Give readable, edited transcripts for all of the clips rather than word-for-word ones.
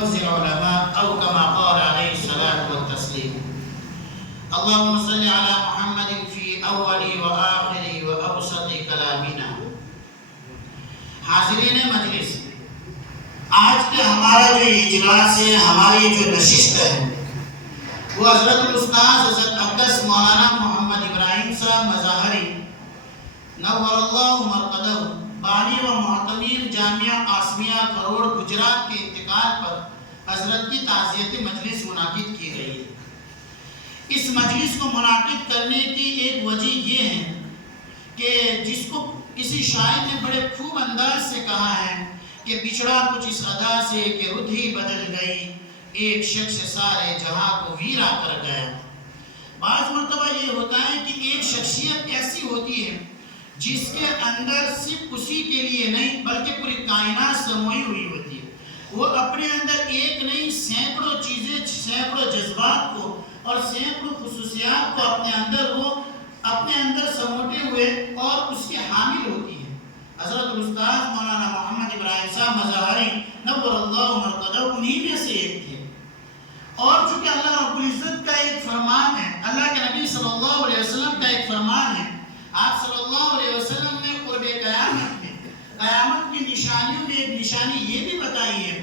بلفظ العلماء أو كما قال عليه الصلاة والتسليم. اللهم صل على محمد في أول وآخر وأوسط كلامنا. حاضرین مجلس، آج کا ہمارا جو اجلاس ہے، ہماری جو نشست ہے، وہ حضرت الاستاذ حضرت اقدس مولانا محمد ابراہیم صاحب مظاہری نور اللہ مرقدہ بانی و محتمیم جامعہ قاسمیہ کروڑ گجرات کے انتقال پر حضرت کی تعزیت مجلس منعقد کی گئی ہے۔ اس مجلس کو منعقد کرنے کی ایک وجہ یہ ہے کہ جس کو کسی شاعر نے بڑے خوب انداز سے کہا ہے کہ بچھڑا کچھ اس ادا سے کہ رت ہی بدل گئی، ایک شخص سارے جہاں کو ویرا کر گیا۔ بعض مرتبہ یہ ہوتا ہے کہ ایک شخصیت ایسی ہوتی ہے جس کے اندر صرف اسی کے لیے نہیں بلکہ پوری کائنات سموئی ہوئی ہوتی ہے۔ وہ اپنے اندر ایک نہیں سینکڑوں چیزیں، سینکڑوں جذبات کو اور سینکڑوں خصوصیات کو اپنے اندر سموٹے ہوئے اور اس کے حامل ہوتی ہے۔ حضرت الاستاذ مولانا محمد ابراہیم صاحب مظاہری نور اللہ مرقدہ انہی میں سے ایک تھے۔ اور چونکہ اللہ رب العزت کا ایک فرمان ہے، اللہ کے نبی صلی اللہ علیہ وسلم کا ایک فرمان ہے، آپ صلی اللہ علیہ وسلم نے قرب قیامت میں قیامت کی نشانیوں میں ایک نشانی یہ بھی بتائی ہے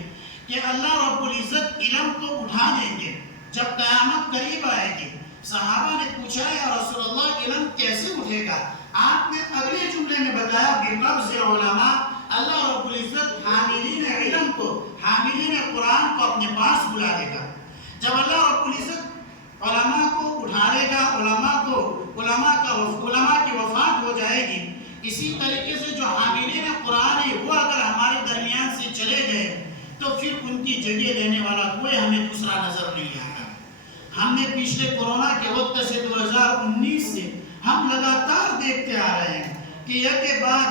کہ اللہ رب العزت علم کو اٹھا دیں گے جب قیامت قریب آئے گی۔ صحابہ نے پوچھا یا رسول اللہ علم کیسے اٹھے گا؟ آپ نے اگلے جملے میں بتایا بقبض علماء، اللہ رب العزت حاملین علم کو، حاملین قرآن کو اپنے پاس بلا دے گا۔ جب اللہ رب العزت علماء کو اٹھارے گا، علماء کی وفات ہو جائے گی، اسی طریقے سے جو حاملین قرآن ہے وہ اگر ہمارے درمیان سے چلے گئے تو پھر ان کی جگہ لینے والا کوئی ہمیں دوسرا نظر نہیں آتا۔ ہم نے پچھلے کورونا کے وقت سے 2019 سے ہم لگاتار دیکھتے آ رہے ہیں کہ یک کے بعد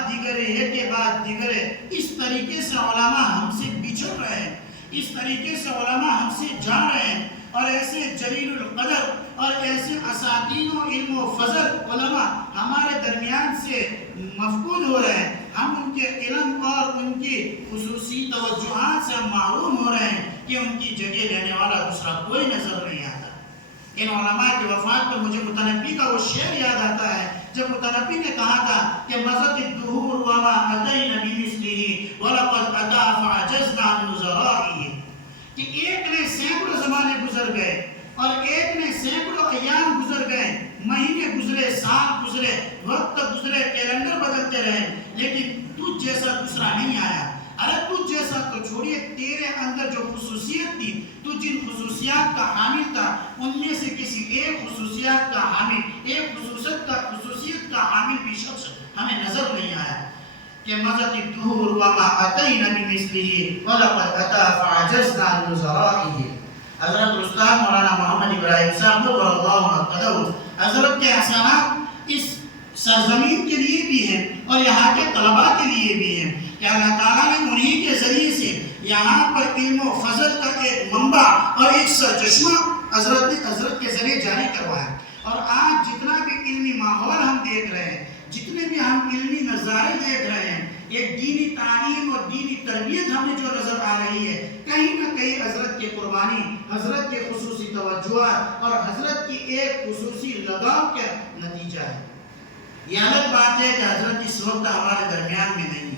دیگرے اس طریقے سے علماء ہم سے بچھڑ رہے ہیں، اس طریقے سے علماء ہم سے جا رہے ہیں، اور ایسے جلیل القدر اور ایسے اساتین و علم و فضل علماء ہمارے درمیان سے مفقود ہو رہے ہیں۔ ہم ان کے علم اور ان کی خصوصی توجہات سے ہم معلوم ہو رہے ہیں کہ ان کی جگہ لینے والا دوسرا کوئی نظر نہیں آتا۔ ان علماء کی وفات پر مجھے متنبی کا وہ شعر یاد آتا ہے جب متنبی نے کہا تھا کہ مَزَتِ الدُّهُورُ وَمَا أَتَيْنَ بِمِثْلِهِ وَلَقَدْ أَتَى فَعَجَزْنَا عَنْ نُزَرَائِهِ، کہ ایک نے سینکڑوں زمانے گزر گئے اور ایک نے سینکڑوں ایام گزر گئے، مہینے گزرے، سال گزرے، وقت گزرے، کیلنڈر بدلتے رہے، لیکن تجھ جیسا دوسرا نہیں آیا۔ ارے تجھ جیسا تو چھوڑیے، تیرے اندر جو خصوصیت تھی، تو جن خصوصیات کا حامل تھا ان میں سے کسی ایک خصوصیت کا حامل بھی شخص ہمیں نظر نہیں آیا۔ کہ مَزَتِ الدُّهُورُ وَمَا أَتَيْنَ بِمِثْلِهِ وَلَقَدْ أَتَى فَعَجَزْنَا عَنْ نُزَرَائِهِ۔ حضرت استاد مولانا محمد ابراہیم صاحب نور اللہ مرقدہ، حضرت کے احسانات اس سرزمین کے لیے بھی ہیں اور یہاں کے طلباء کے لیے بھی ہیں کہ اللہ تعالیٰ نے انہی کے ذریعے سے یہاں پر علم و فضل کا ایک منبع اور ایک سرچشمہ حضرت کے ذریعے جاری کروایا۔ اور آج جتنا بھی علمی ماحول ہم دیکھ رہے ہیں، جتنے بھی ہم علمی نظارے دیکھ رہے ہیں، ایک دینی تعلیم اور دینی تربیت ہمیں جو نظر آ رہی ہے، کہیں نہ کہیں حضرت کی قربانی، حضرت کے خصوصی توجہات اور حضرت کی ایک خصوصی لگاؤ کا نتیجہ ہے۔ یہ الگ بات ہے کہ حضرت اس وقت ہمارے درمیان میں نہیں ہے۔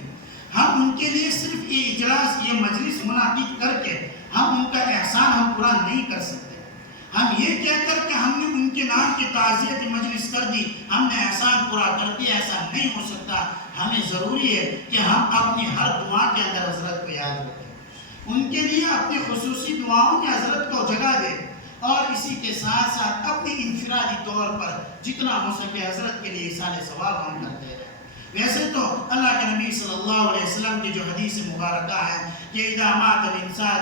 ہم ان کے لیے صرف یہ اجلاس، یہ مجلس منعقد کر کے ہم ان کا احسان ہم پورا نہیں کر سکتے۔ ہم یہ کہہ کر کہ ہم نے ان کے نام کی تعزیت مجلس کر دی، ہم نے احسان پورا کر دیا، ایسا نہیں ہو سکتا۔ ہمیں ضروری ہے کہ ہم اپنی ہر دعا کے اندر حضرت کو یاد رکھیں، ان کے لیے اپنی خصوصی دعاؤں میں حضرت کو جگہ دیں، اور اسی کے ساتھ ساتھ اپنی انفرادی طور پر جتنا ہو سکے حضرت کے لیے اِیصال ثواب ہم کرتے رہیں۔ ویسے تو اللہ کے نبی صلی اللہ علیہ وسلم کی جو حدیث مبارکہ ہے کہ اذا مات الانسان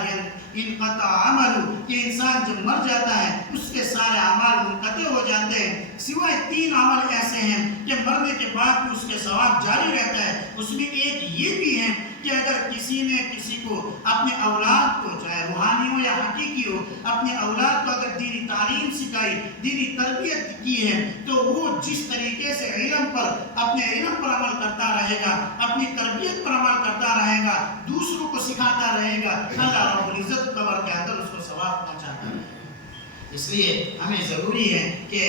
انقطع عمل، کہ انسان جب مر جاتا ہے اس کے سارے اعمال منقطع ہو جاتے ہیں، سوائے 3 عمل ایسے ہیں کہ مرنے کے بعد بھی اس کے ثواب جاری رہتا ہے۔ اس میں ایک یہ بھی ہے کہ اگر کسی نے کسی کو اپنے اولاد کو، چاہے روحانی ہو یا حقیقی ہو، اپنے اولاد کو اگر دینی تعلیم سکھائی، دینی تربیت کی ہے، تو وہ جس طریقے سے اپنے علم پر عمل کرتا رہے گا، اپنی تربیت پر عمل کرتا رہے گا، دوسروں کو سکھاتا رہے گا، اللہ رب العزت اس لیے ہمیں ضروری ہے کہ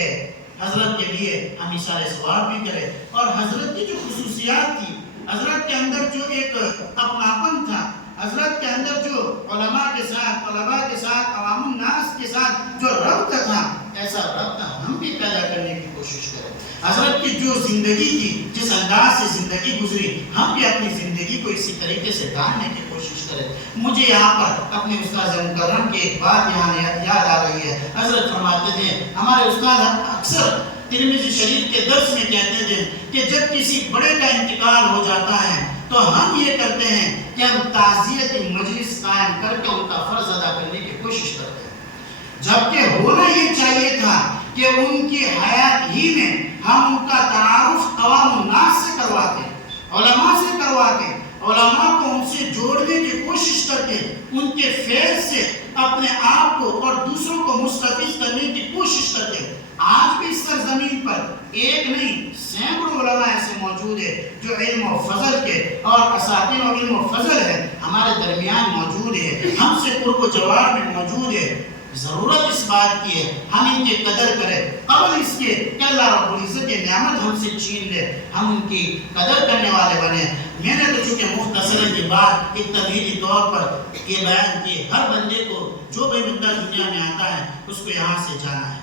حضرت کے لیے ہم اشارے ثواب بھی کریں، اور حضرت کی جو خصوصیات تھی، حضرت کے اندر جو ایک اپناپن تھا، حضرت کے اندر جو علماء کے ساتھ، طلباء کے ساتھ، عوام الناس کے ساتھ جو ربط تھا، ایسا ربط ہم بھی پیدا کرنے کی کوشش کریں۔ حضرت کی جو زندگی تھی، جس انداز سے زندگی گزری، ہم بھی اپنی زندگی کو اسی طریقے سے ڈالنے کی کوشش کریں۔ مجھے یہاں پر اپنے استاد مکرم کی ایک بات یہاں یاد آ رہی ہے۔ حضرت فرماتے تھے، ہمارے استاد اکثر ترمذی شریف کے درس میں کہتے تھے کہ جب کسی بڑے کا انتقال ہو جاتا ہے تو ہم یہ کرتے ہیں کہ ہم تعزیت مجلس قائم کر کے ان کا فرض ادا کرنے کی کوشش کرتے ہیں، جبکہ ہونا یہ چاہیے تھا کہ ان کی حیات ہی میں ہم ان کا تعارف عوام الناس سے کرواتے، علماء سے کرواتے، علماء کو ان سے جوڑنے کی کوشش کرتے، ان کے فیض سے اپنے آپ کو اور دوسروں کو مستفیض کرنے کی کوشش کرتے۔ آج بھی اس سرزمین پر ایک نہیں سینکڑوں علماء ایسے موجود ہیں جو علم و فضل کے اور اساتین و علم و فضل ہے ہمارے درمیان موجود ہے، ہم سے قرب و جوار میں موجود ہے۔ ضرورت اس بات کی ہے ہم ان کی قدر کریں، قبل اس کے کہ اللہ رب العزت یہ نعمت ہم سے چھین لے، ہم ان کی قدر کرنے والے بنے۔ میں نے تو چونکہ مختصراً یہ بات ایک تمہیدی طور پر یہ بیان کی، ہر بندے کو جو بھی بندہ دنیا میں آتا ہے اس کو یہاں سے جانا ہے،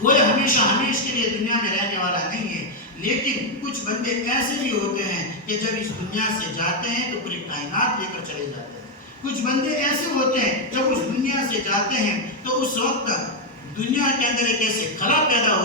وہ ہمیشہ کے لیے دنیا میں رہنے والا نہیں ہے، لیکن کچھ بندے ایسے بھی ہوتے ہیں کہ جب اس دنیا سے جاتے ہیں تو پوری کائنات لے کر چلے جاتے ہیں۔ کچھ بندے ایسے ہوتے ہیں جب اس دنیا سے جاتے ہیں تو اس وقت دنیا کے اندر ایک ایسے خلا پیدا ہو